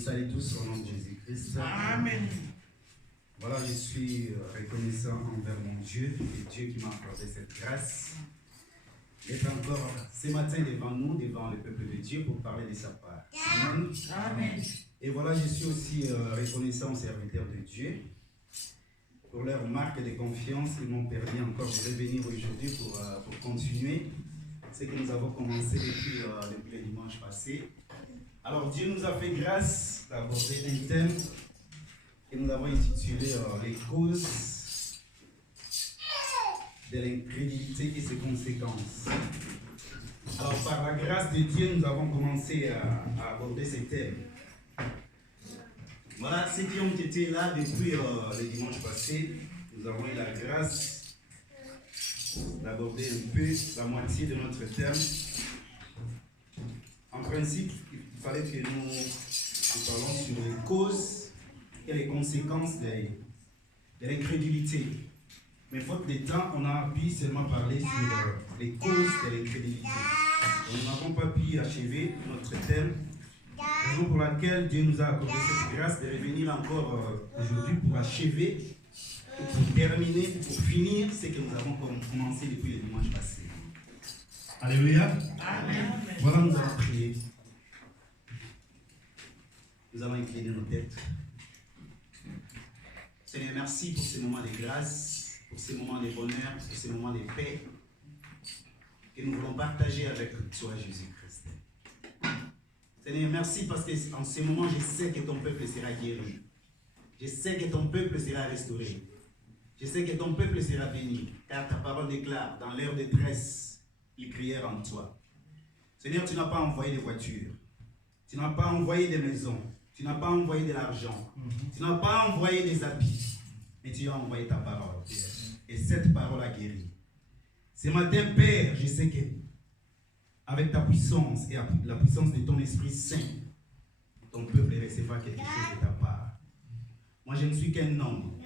salue tous au nom de Jésus-Christ. Amen. Voilà, je suis reconnaissant envers mon Dieu, et Dieu qui m'a accordé cette grâce d'être encore ce matin devant nous, devant le peuple de Dieu, pour parler de sa part. Amen. Amen. Et voilà, je suis aussi reconnaissant aux serviteurs de Dieu pour leur marque de confiance. Ils m'ont permis encore de revenir aujourd'hui pour continuer ce que nous avons commencé depuis le dimanche passé. Alors Dieu nous a fait grâce d'aborder un thème que nous avons intitulé les causes de l'incrédulité et ses conséquences. Alors par la grâce de Dieu, nous avons commencé à aborder ces thèmes. Voilà, ceux qui ont été là depuis le dimanche passé, nous avons eu la grâce d'aborder un peu la moitié de notre thème. En principe, il fallait que nous parlons sur les causes et les conséquences de l'incrédulité. Mais faute de temps, on a pu seulement parler sur les causes de l'incrédulité. Nous n'avons pas pu achever notre thème, raison pour laquelle Dieu nous a accordé cette grâce de revenir encore aujourd'hui pour achever, pour terminer, pour finir ce que nous avons commencé depuis le dimanche passé. Alléluia. Amen. Voilà, nous allons prier. Nous allons incliner nos têtes. Seigneur, merci pour ces moments de grâce, pour ces moments de bonheur, pour ces moments de paix que nous voulons partager avec toi, Jésus-Christ. Seigneur, merci parce qu'en ce moment, je sais que ton peuple sera guéri. Je sais que ton peuple sera restauré. Je sais que ton peuple sera béni, car ta parole déclare, dans leur détresse, ils crièrent en toi. Seigneur, tu n'as pas envoyé des voitures. Tu n'as pas envoyé des maisons. Tu n'as pas envoyé de l'argent. Tu n'as pas envoyé des habits. Mais tu as envoyé ta parole. Et cette parole a guéri. Ce matin, Père, je sais que avec ta puissance et la puissance de ton Esprit Saint, ton peuple recevra quelque chose de ta part. Moi, je ne suis qu'un homme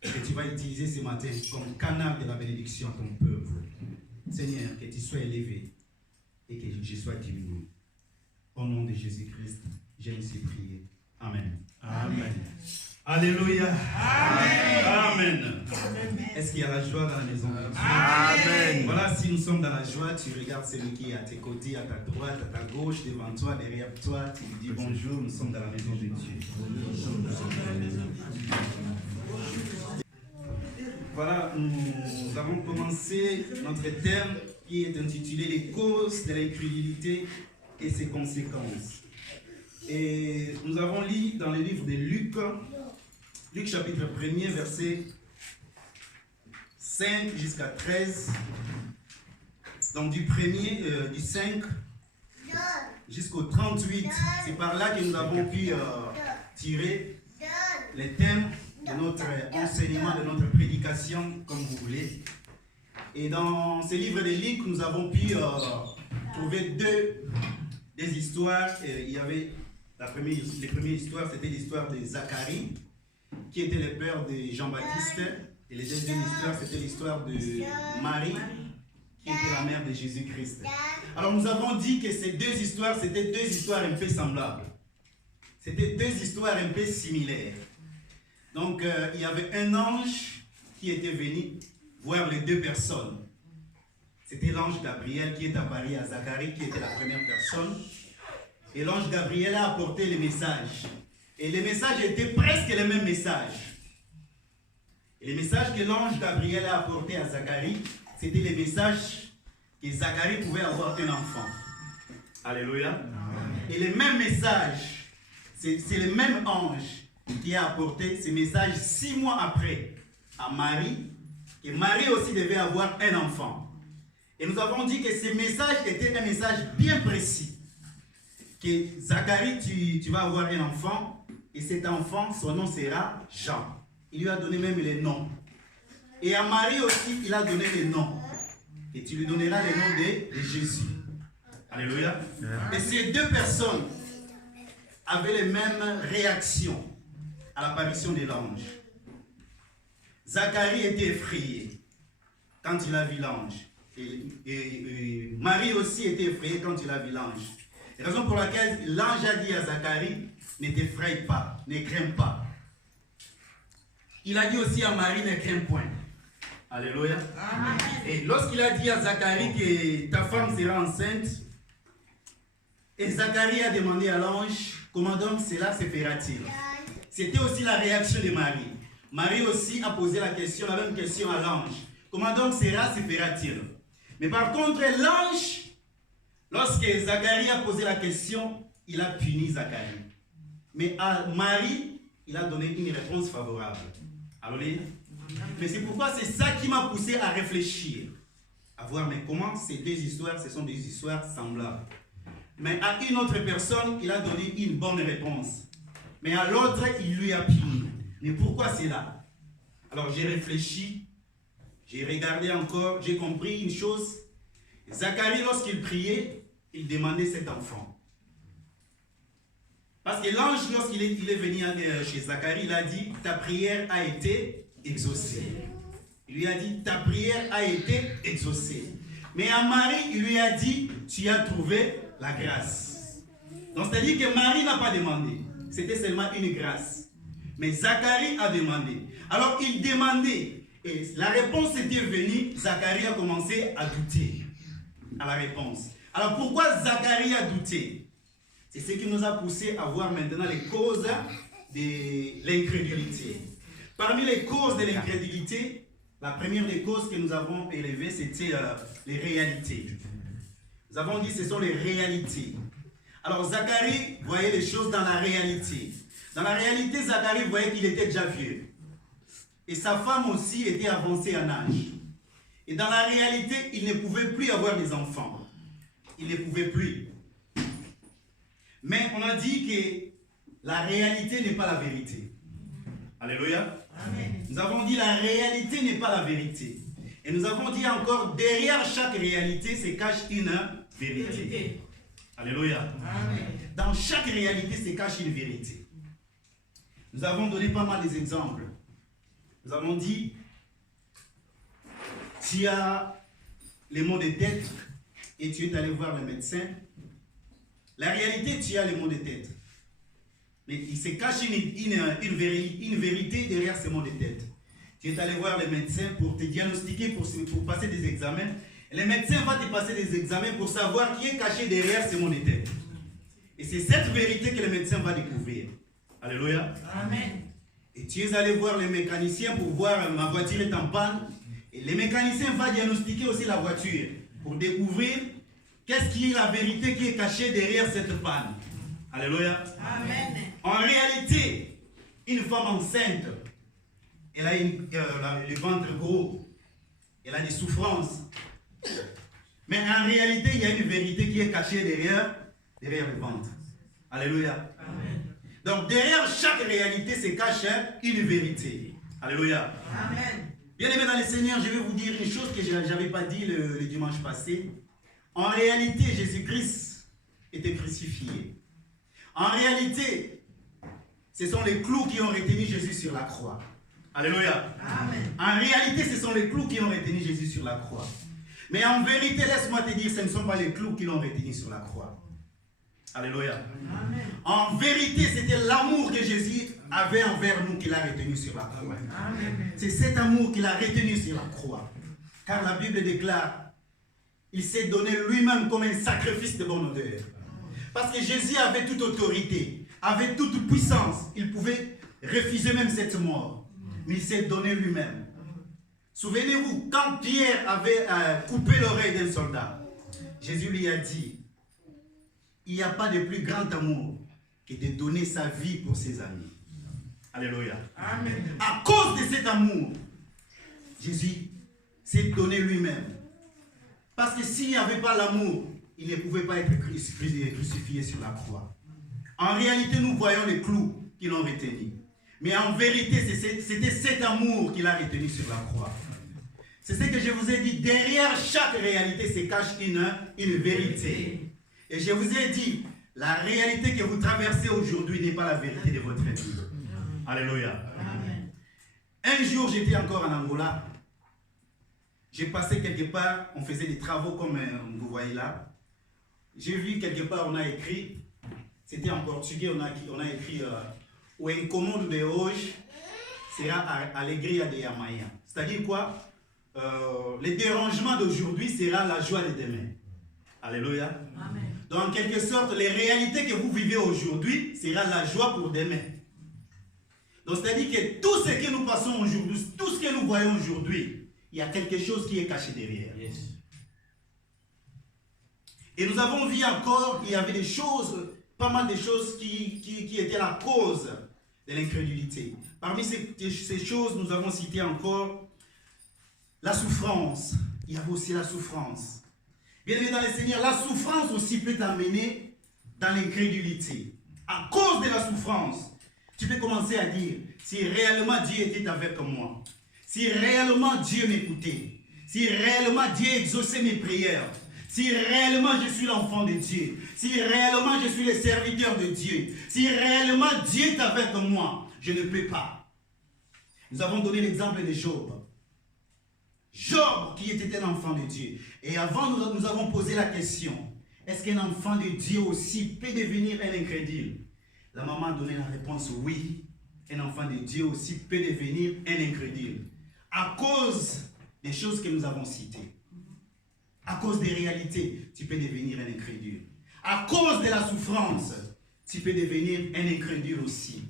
que tu vas utiliser ce matin comme canal de la bénédiction à ton peuple. Seigneur, que tu sois élevé et que je sois diminué. Au nom de Jésus-Christ, j'ai ainsi prié. Amen. Amen. Alléluia. Amen. Amen. Amen. Est-ce qu'il y a la joie dans la maison de Dieu? Amen. Voilà, si nous sommes dans la joie, tu regardes celui qui est à tes côtés, à ta droite, à ta gauche, devant toi, derrière toi, tu lui dis bonjour, nous sommes dans la maison de Dieu. Voilà, nous avons commencé notre thème qui est intitulé les causes de l'incrédulité et ses conséquences. Et nous avons lu dans le livre de Luc, Luc chapitre 1er, verset 5 jusqu'à 13. Donc du 5 jusqu'au 38. C'est par là que nous avons pu tirer les thèmes de notre enseignement, de notre prédication, comme vous voulez. Et dans ce livre de Luc, nous avons pu trouver des histoires. Il y avait les premières histoires, c'était l'histoire de Zacharie, qui était le père de Jean-Baptiste. Et les deuxième histoire, c'était l'histoire de Marie, qui était la mère de Jésus-Christ. Alors nous avons dit que ces deux histoires, c'était deux histoires un peu semblables. C'était deux histoires un peu similaires. Donc il y avait un ange qui était venu voir les deux personnes. C'était l'ange Gabriel qui est apparu à Zacharie, qui était la première personne. Et l'ange Gabriel a apporté les messages. Et les messages étaient presque les mêmes messages. Et les messages que l'ange Gabriel a apportés à Zacharie, c'était les messages que Zacharie pouvait avoir un enfant. Alléluia. Et les mêmes messages, c'est le même ange qui a apporté ces messages 6 mois après à Marie. Et Marie aussi devait avoir un enfant. Et nous avons dit que ces messages étaient un message bien précis. Que Zacharie, tu vas avoir un enfant, et cet enfant, son nom sera Jean. Il lui a donné même les noms. Et à Marie aussi, il a donné les noms. Et tu lui donneras les noms de Jésus. Alléluia. Et ces deux personnes avaient les mêmes réactions à l'apparition de l'ange. Zacharie était effrayé quand il a vu l'ange. Et Marie aussi était effrayée quand il a vu l'ange. Raison pour laquelle l'ange a dit à Zacharie, ne t'effraie pas, ne crains pas. Il a dit aussi à Marie, ne crains point. Alléluia. Amen. Et lorsqu'il a dit à Zacharie que ta femme sera enceinte, et Zacharie a demandé à l'ange, comment donc cela se fera-t-il? C'était aussi la réaction de Marie. Marie aussi a posé la même question à l'ange. Comment donc cela se fera-t-il? Mais par contre, l'ange, lorsque Zacharie a posé la question, il a puni Zacharie. Mais à Marie, il a donné une réponse favorable. Alléluia. Mais c'est pourquoi c'est ça qui m'a poussé à réfléchir. À voir, mais comment ces deux histoires, ce sont des histoires semblables. Mais à une autre personne, il a donné une bonne réponse. Mais à l'autre, il lui a puni. Mais pourquoi c'est là? Alors j'ai réfléchi, j'ai regardé encore, j'ai compris une chose. Zacharie, lorsqu'il priait, il demandait cet enfant. Parce que l'ange, lorsqu'il est venu chez Zacharie, il a dit, ta prière a été exaucée. Il lui a dit, ta prière a été exaucée. Mais à Marie, il lui a dit, tu as trouvé la grâce. Donc c'est-à-dire que Marie n'a pas demandé. C'était seulement une grâce. Mais Zacharie a demandé. Alors il demandait. Et la réponse était venue. Zacharie a commencé à douter à la réponse. Alors pourquoi Zacharie a douté? C'est ce qui nous a poussé à voir maintenant les causes de l'incrédulité. Parmi les causes de l'incrédulité, la première des causes que nous avons élevées, c'était les réalités. Nous avons dit que ce sont les réalités. Alors Zacharie voyait les choses dans la réalité. Dans la réalité, Zacharie voyait qu'il était déjà vieux. Et sa femme aussi était avancée en âge. Et dans la réalité, il ne pouvait plus avoir des enfants. Il ne pouvait plus. Mais on a dit que la réalité n'est pas la vérité. Alléluia. Amen. Nous avons dit la réalité n'est pas la vérité. Et nous avons dit encore, derrière chaque réalité se cache une vérité. Alléluia. Amen. Dans chaque réalité se cache une vérité. Nous avons donné pas mal d'exemples. Nous avons dit, tu as les maux de tête et tu es allé voir le médecin. La réalité, tu as les maux de tête. Mais il se cache une vérité derrière ces maux de tête. Tu es allé voir le médecin pour te diagnostiquer, pour passer des examens. Et le médecin va te passer des examens pour savoir qui est caché derrière ces maux de tête. Et c'est cette vérité que le médecin va découvrir. Alléluia. Amen. Et tu es allé voir le mécanicien pour voir ma voiture est en panne. Et le mécanicien va diagnostiquer aussi la voiture pour découvrir qu'est-ce qui est la vérité qui est cachée derrière cette panne. Alléluia. Amen. En réalité, une femme enceinte, elle a le ventre gros, elle a des souffrances. Mais en réalité, il y a une vérité qui est cachée derrière le ventre. Alléluia. Amen. Donc derrière chaque réalité se cache une vérité. Alléluia. Amen. Bien aimé dans le Seigneur, je vais vous dire une chose que je n'avais pas dit le dimanche passé. En réalité, Jésus-Christ était crucifié. En réalité, ce sont les clous qui ont retenu Jésus sur la croix. Alléluia. Amen. En réalité, ce sont les clous qui ont retenu Jésus sur la croix. Mais en vérité, laisse-moi te dire, ce ne sont pas les clous qui l'ont retenu sur la croix. Alléluia. Amen. En vérité, c'était l'amour que Jésus avait envers nous qu'il a retenu sur la croix. Amen. C'est cet amour qu'il a retenu sur la croix. Car la Bible déclare, il s'est donné lui-même comme un sacrifice de bonne odeur. Parce que Jésus avait toute autorité, avait toute puissance. Il pouvait refuser même cette mort. Mais il s'est donné lui-même. Souvenez-vous, quand Pierre avait coupé l'oreille d'un soldat, Jésus lui a dit, il n'y a pas de plus grand amour que de donner sa vie pour ses amis. Alléluia. Amen. À cause de cet amour, Jésus s'est donné lui-même. Parce que s'il n'y avait pas l'amour, il ne pouvait pas être crucifié sur la croix. En réalité, nous voyons les clous qui l'ont retenu. Mais en vérité, c'était cet amour qu'il a retenu sur la croix. C'est ce que je vous ai dit. Derrière chaque réalité se cache une vérité. Et je vous ai dit, la réalité que vous traversez aujourd'hui n'est pas la vérité de votre vie. Alléluia. Amen. Un jour, j'étais encore en Angola. J'ai passé quelque part, on faisait des travaux comme vous voyez là. j'ai vu quelque part, on a écrit, c'était en portugais, on a écrit o incômodo de hoje sera alegria de amanhã. C'est-à-dire quoi? Le dérangement d'aujourd'hui sera la joie de demain. Alléluia. Amen. Donc, en quelque sorte, les réalités que vous vivez aujourd'hui sera la joie pour demain. Donc, c'est-à-dire que tout ce que nous passons aujourd'hui, tout ce que nous voyons aujourd'hui, il y a quelque chose qui est caché derrière. Yes. Et nous avons vu encore qu'il y avait des choses, pas mal de choses qui étaient la cause de l'incrédulité. Parmi ces choses, nous avons cité encore la souffrance. Il y avait aussi la souffrance. Bien évidemment, dans le Seigneur, la souffrance aussi peut t'amener dans l'incrédulité. À cause de la souffrance, tu peux commencer à dire, si réellement Dieu était avec moi, si réellement Dieu m'écoutait, si réellement Dieu exauçait mes prières, si réellement je suis l'enfant de Dieu, si réellement je suis le serviteur de Dieu, si réellement Dieu est avec moi, je ne peux pas. Nous avons donné l'exemple de Job. Job qui était un enfant de Dieu. Et avant, nous avons posé la question, est-ce qu'un enfant de Dieu aussi peut devenir un incrédule? La maman a donné la réponse oui. Un enfant de Dieu aussi peut devenir un incrédule. À cause des choses que nous avons citées. À cause des réalités, tu peux devenir un incrédule. À cause de la souffrance, tu peux devenir un incrédule aussi.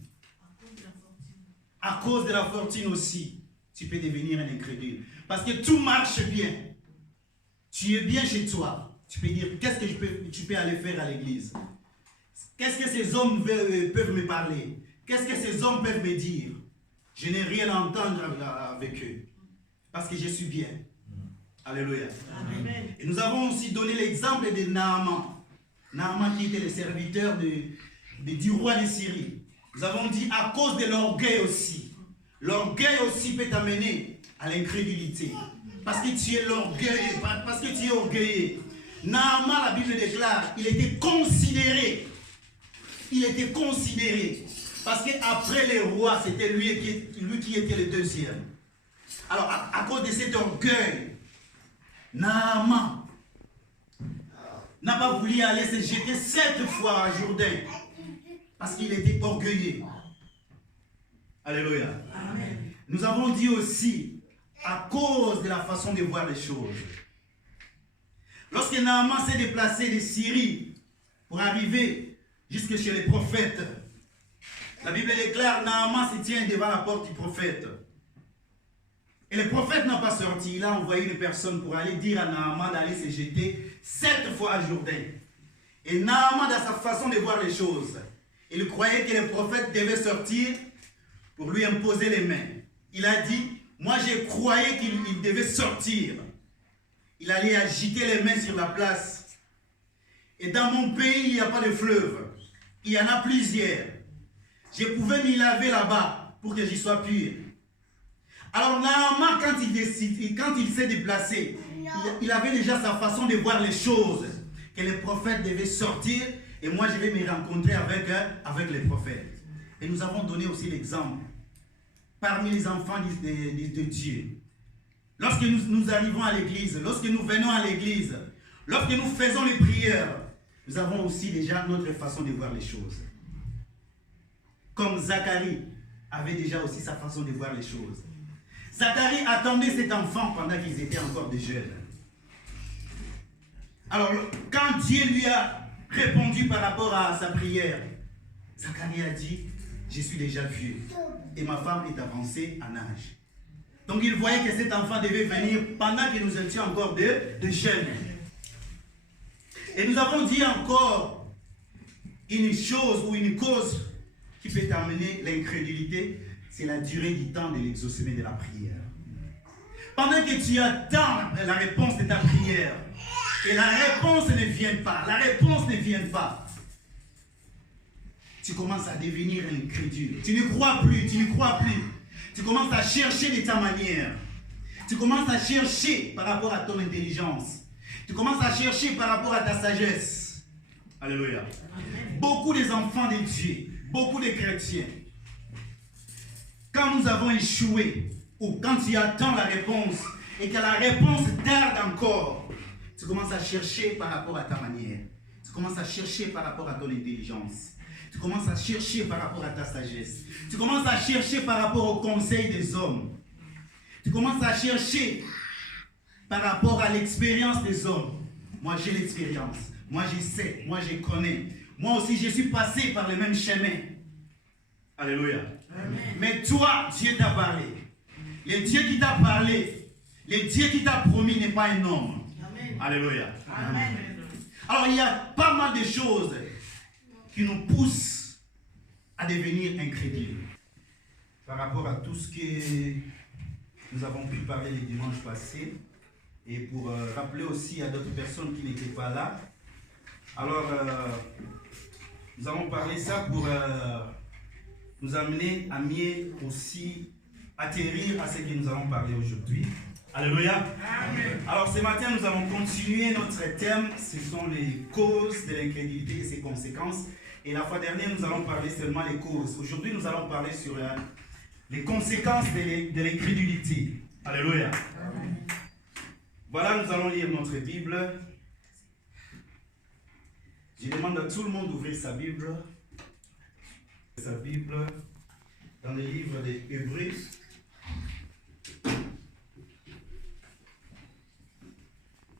À cause de la fortune aussi, tu peux devenir un incrédule. Parce que tout marche bien. Tu es bien chez toi. Tu peux dire, qu'est-ce que tu peux aller faire à l'église? Qu'est-ce que ces hommes peuvent me parler? Qu'est-ce que ces hommes peuvent me dire? Je n'ai rien à entendre avec eux. Parce que je suis bien. Alléluia. Amen. Et nous avons aussi donné l'exemple de Naaman. Naaman qui était le serviteur du roi de Syrie. Nous avons dit à cause de l'orgueil aussi. L'orgueil aussi peut t'amener à l'incrédulité. Parce que tu es l'orgueil, parce que tu es orgueilleux. Naaman, la Bible déclare, il était considéré. Il était considéré. Parce qu'après les rois, c'était lui qui était le deuxième. Alors, à cause de cet orgueil, Naaman n'a pas voulu aller se jeter 7 fois à Jourdain. Parce qu'il était orgueilleux. Alléluia. Amen. Nous avons dit aussi, à cause de la façon de voir les choses. Lorsque Naaman s'est déplacé de Syrie pour arriver jusque chez les prophètes, la Bible déclare, Naaman se tient devant la porte du prophète. Et le prophète n'a pas sorti. Il a envoyé une personne pour aller dire à Naaman d'aller se jeter 7 fois à Jourdain. Et Naaman, dans sa façon de voir les choses, il croyait que le prophète devait sortir pour lui imposer les mains. Il a dit, moi je croyais qu'il devait sortir. Il allait agiter les mains sur la place. Et dans mon pays, il n'y a pas de fleuve. Il y en a plusieurs. Je pouvais m'y laver là-bas pour que j'y sois pur. Alors Naaman, quand il s'est déplacé, il avait déjà sa façon de voir les choses. Que les prophètes devaient sortir et moi je vais me rencontrer avec les prophètes. Et nous avons donné aussi l'exemple. Parmi les enfants de Dieu. Lorsque nous arrivons à l'église, lorsque nous venons à l'église, lorsque nous faisons les prières, nous avons aussi déjà notre façon de voir les choses. Comme Zacharie avait déjà aussi sa façon de voir les choses. Zacharie attendait cet enfant pendant qu'ils étaient encore des jeunes. Alors, quand Dieu lui a répondu par rapport à sa prière, Zacharie a dit, je suis déjà vieux et ma femme est avancée en âge. Donc il voyait que cet enfant devait venir pendant que nous étions encore de jeunes. Et nous avons dit encore une chose ou une cause qui peut amener l'incrédulité, c'est la durée du temps de l'exaucement de la prière. Pendant que tu attends la réponse de ta prière, et la réponse ne vient pas, tu commences à devenir incrédule. Tu ne crois plus. Tu commences à chercher de ta manière. Tu commences à chercher par rapport à ton intelligence. Tu commences à chercher par rapport à ta sagesse. Alléluia. Beaucoup des enfants de Dieu, beaucoup de chrétiens, quand nous avons échoué, ou quand tu attends la réponse, et que la réponse tarde encore, tu commences à chercher par rapport à ta manière. commences à chercher par rapport à ton intelligence. Tu commences à chercher par rapport à ta sagesse. Tu commences à chercher par rapport au conseil des hommes. Tu commences à chercher par rapport à l'expérience des hommes. Moi, j'ai l'expérience. Moi, je sais. Moi, je connais. Moi aussi, je suis passé par le même chemin. Alléluia. Amen. Mais toi, Dieu t'a parlé. Le Dieu qui t'a parlé, le Dieu qui t'a promis n'est pas un homme. Amen. Alléluia. Amen. Alors, il y a pas mal de choses qui nous poussent à devenir incrédules. Par rapport à tout ce que nous avons pu parler les dimanches passés, et pour rappeler aussi à d'autres personnes qui n'étaient pas là. Alors, nous allons parler ça pour nous amener à mieux aussi atterrir à ce que nous allons parler aujourd'hui. Alléluia. Amen. Alors ce matin, nous allons continuer notre thème. Ce sont les causes de l'incrédulité et ses conséquences. Et la fois dernière, nous allons parler seulement des causes. Aujourd'hui, nous allons parler sur les conséquences de l'incrédulité. Alléluia. Amen. Voilà, nous allons lire notre Bible. Je demande à tout le monde d'ouvrir sa Bible. Sa Bible dans le livre des Hébreux.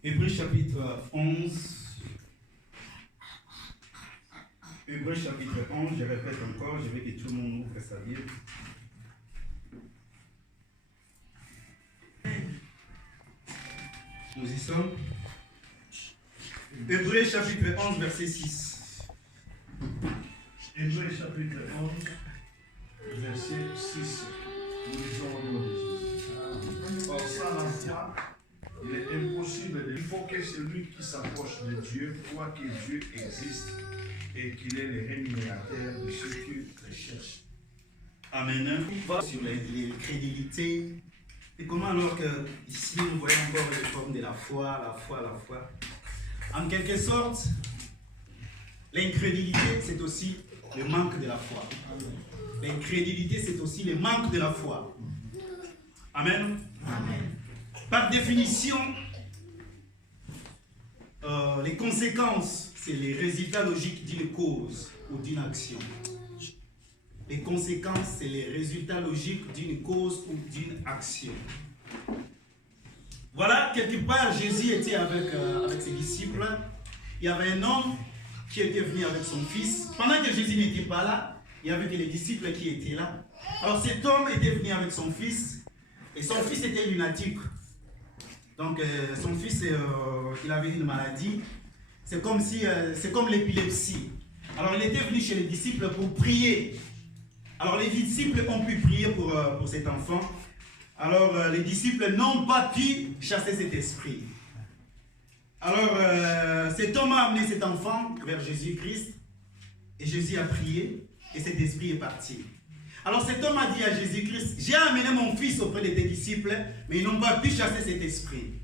Hébreux chapitre 11. Hébreux chapitre 11, je répète encore, je veux que tout le monde ouvre sa Bible. Nous y sommes. Hébreux chapitre 11, verset 6. Hébreux chapitre 11, verset 6. Nous lisons au nom de Jésus. Or, sans la foi, il est impossible. Il faut que celui qui s'approche de Dieu croit que Dieu existe et qu'il est le rémunérateur de ceux qui le cherchent. Amen. Sur l'incrédulité. Et comment alors que ici nous voyons encore les formes de la foi. En quelque sorte, l'incrédulité c'est aussi le manque de la foi. L'incrédulité c'est aussi le manque de la foi. Amen. Amen. Par définition, les conséquences, c'est les résultats logiques d'une cause ou d'une action. Les conséquences, c'est les résultats logiques d'une cause ou d'une action. Voilà, quelque part, Jésus était avec ses disciples. Il y avait un homme qui était venu avec son fils. Pendant que Jésus n'était pas là, il y avait que les disciples qui étaient là. Alors cet homme était venu avec son fils. Et son fils était lunatique. Donc son fils, il avait une maladie. C'est comme l'épilepsie. Alors il était venu chez les disciples pour prier. Alors les disciples ont pu prier pour cet enfant. Alors les disciples n'ont pas pu chasser cet esprit. Alors cet homme a amené cet enfant vers Jésus-Christ. Et Jésus a prié et cet esprit est parti. Alors cet homme a dit à Jésus-Christ, j'ai amené mon fils auprès de tes disciples, mais ils n'ont pas pu chasser cet esprit.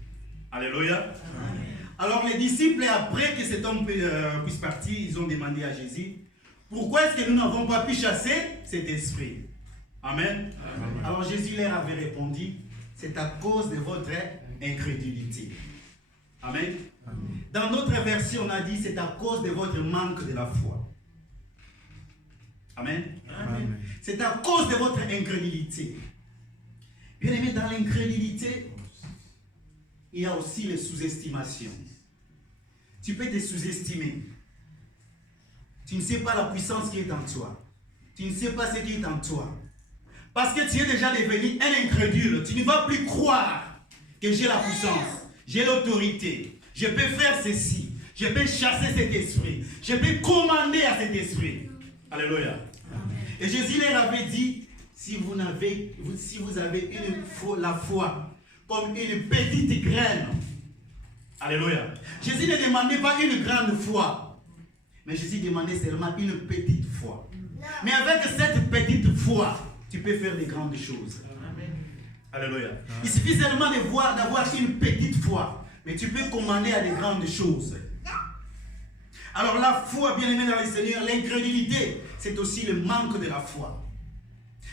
Alléluia. Amen. Alors les disciples, après que cet homme puisse partir, ils ont demandé à Jésus, pourquoi est-ce que nous n'avons pas pu chasser cet esprit? Amen. Amen. Alors Jésus leur avait répondu, c'est à cause de votre incrédulité. Amen. Amen. Dans notre version, on a dit, c'est à cause de votre manque de la foi. Amen. Amen. C'est à cause de votre incrédulité. Bien aimé, dans l'incrédulité, il y a aussi les sous-estimations. Tu peux te sous-estimer. Tu ne sais pas la puissance qui est en toi. Tu ne sais pas ce qui est en toi. Parce que tu es déjà devenu un incrédule. Tu ne vas plus croire que j'ai la puissance, j'ai l'autorité. Je peux faire ceci. Je peux chasser cet esprit. Je peux commander à cet esprit. Alléluia. Et Jésus leur avait dit, si vous avez la foi comme une petite graine. Alléluia. Jésus ne demandait pas une grande foi. Mais Jésus demandait seulement une petite foi. Mais avec cette petite foi, tu peux faire de grandes choses. Amen. Alléluia. Il suffit seulement d'avoir une petite foi. Mais tu peux commander à de grandes choses. Alors la foi, bien aimé dans le Seigneur, l'incrédulité, c'est aussi le manque de la foi.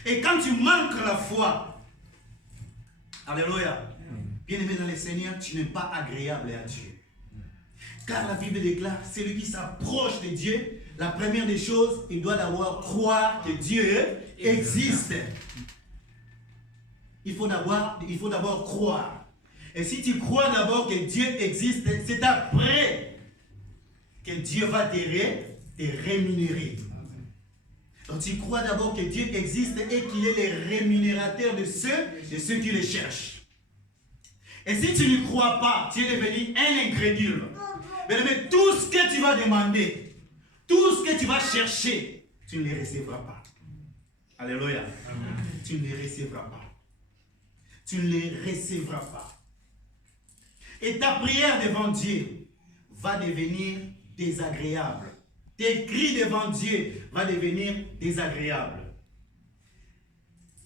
Et quand tu manques la foi, alléluia, bien aimé dans le Seigneur, tu n'es pas agréable à Dieu. Car la Bible déclare, celui qui s'approche de Dieu, la première des choses, il doit d'abord croire que Dieu existe. Il faut d'abord croire. Et si tu crois d'abord que Dieu existe, c'est après que Dieu va te rémunérer. Donc tu crois d'abord que Dieu existe et qu'il est le rémunérateur de ceux qui le cherchent. Et si tu ne crois pas, tu es devenu un incrédule. Mais tout ce que tu vas demander, tout ce que tu vas chercher, tu ne les recevras pas. Alléluia. Amen. Tu ne les recevras pas. Tu ne les recevras pas. Et ta prière devant Dieu va devenir désagréable. Tes cris devant Dieu vont devenir désagréables.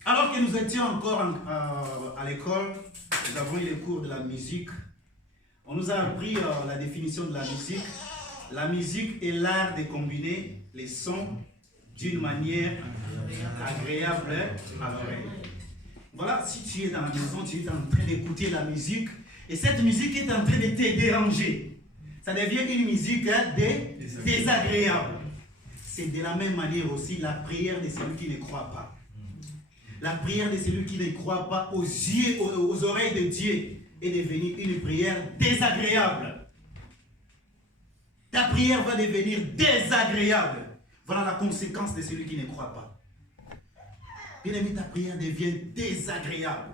Alors que nous étions encore à l'école, nous avons eu les cours de la musique. On nous a appris la définition de la musique. La musique est l'art de combiner les sons d'une manière agréable à l'oreille. Voilà, si tu es dans la maison, tu es en train d'écouter la musique et cette musique est en train de te déranger. Ça devient une musique désagréable. C'est de la même manière aussi la prière de celui qui ne croit pas. La prière de celui qui ne croit pas aux yeux, aux oreilles de Dieu est devenue une prière désagréable. Ta prière va devenir désagréable. Voilà la conséquence de celui qui ne croit pas. Bien aimé, ta prière devient désagréable.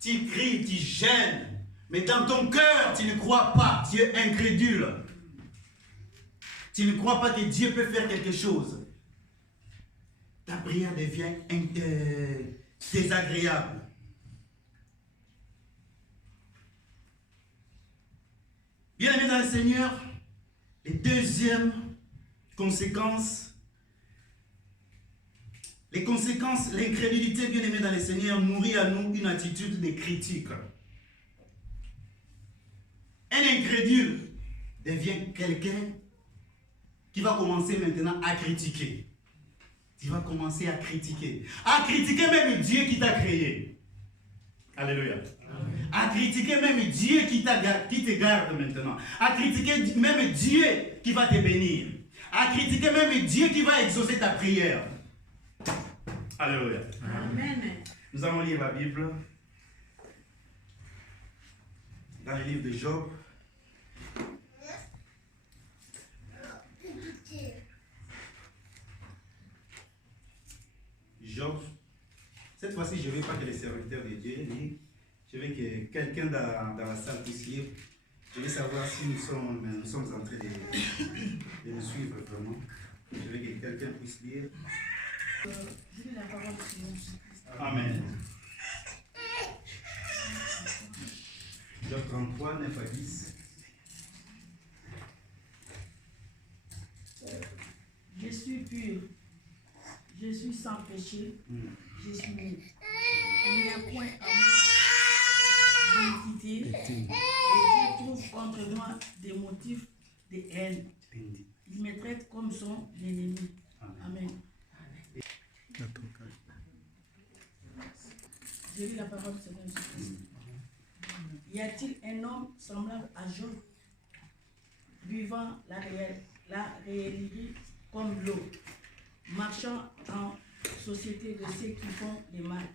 Tu cries, tu gênes. Mais dans ton cœur, tu ne crois pas. Tu es incrédule. Tu ne crois pas que Dieu peut faire quelque chose. Ta prière devient désagréable. Bien aimé dans le Seigneur, les deuxièmes conséquences, l'incrédulité, bien aimé dans le Seigneur, nourrit à nous une attitude de critique. Un incrédule devient quelqu'un qui va commencer maintenant à critiquer. Tu vas commencer à critiquer. À critiquer même Dieu qui t'a créé. Alléluia. Amen. À critiquer même Dieu qui te garde maintenant. À critiquer même Dieu qui va te bénir. À critiquer même Dieu qui va exaucer ta prière. Alléluia. Amen. Nous allons lire la Bible dans le livre de Job. Job. Cette fois-ci, je ne veux pas que les serviteurs de Dieu lisent. Je veux que quelqu'un dans la salle puisse lire. Je veux savoir si nous sommes en train de nous suivre vraiment. Je veux que quelqu'un puisse lire. Amen. Job 33, 9 à 10. Je suis pur. Je suis sans péché. Je suis né. Il n'y a point à moi d'iniquité. Et je trouve contre moi des motifs de haine. Il me traite comme son ennemi. Amen. Je lis la parole du Seigneur Jésus-Christ. Y a-t-il un homme semblable à Job, vivant la réalité comme l'eau, marchant en société de ceux qui font le mal,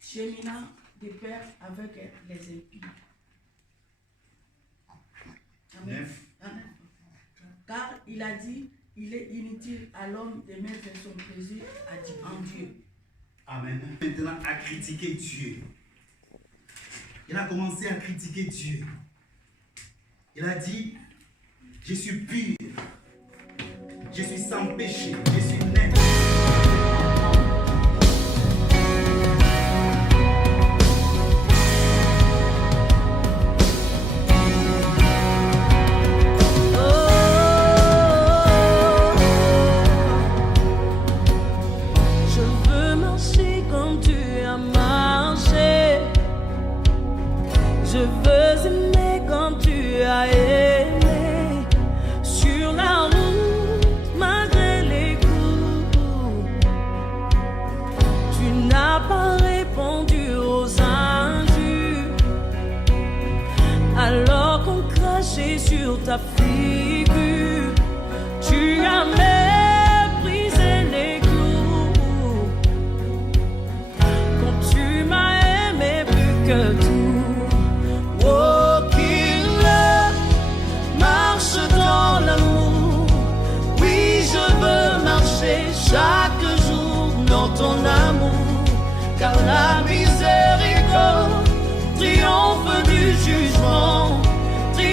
cheminant de pair avec les impies. Amen. Amen. Car il a dit, il est inutile à l'homme de mettre son plaisir en Dieu. Amen. Maintenant, à critiquer Dieu. Il a commencé à critiquer Dieu. Il a dit, je suis pur, je suis sans péché, je suis net. Sur la route, malgré les coups. sa figure. Tu as méprisé les clous. Quand tu m'as aimé plus que tout. Oh, qu'il marche dans l'amour. Oui, je veux marcher chaque jour dans ton amour. Car la miséricorde triomphe du jugement.